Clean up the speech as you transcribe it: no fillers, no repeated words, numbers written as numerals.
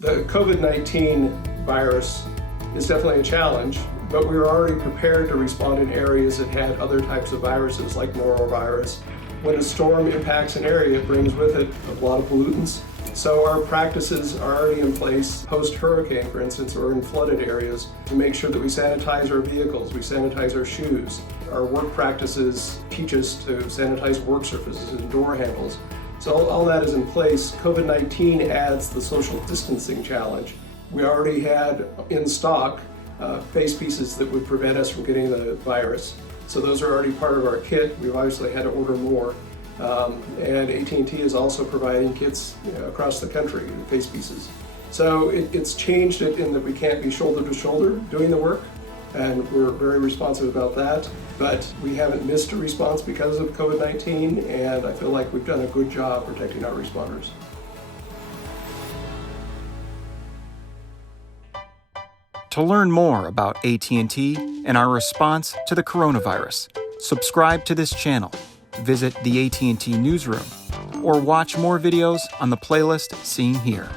The COVID-19 virus is definitely a challenge, but we were already prepared to respond in areas that had other types of viruses like norovirus. When a storm impacts an area, it brings with it a lot of pollutants. So our practices are already in place post-hurricane, for instance, or in flooded areas to make sure that we sanitize our vehicles, we sanitize our shoes. Our work practices teach us to sanitize work surfaces and door handles. So all that is in place. COVID-19 adds the social distancing challenge. We already had in stock face pieces that would prevent us from getting the virus. So those are already part of our kit. We've obviously had to order more. And AT&T is also providing kits across the country, face pieces. So it's changed it in that we can't be shoulder to shoulder doing the work, and we're very responsive about that. But we haven't missed a response because of COVID-19, and I feel like we've done a good job protecting our responders. To learn more about AT&T and our response to the coronavirus, subscribe to this channel, visit the AT&T newsroom, or watch more videos on the playlist seen here.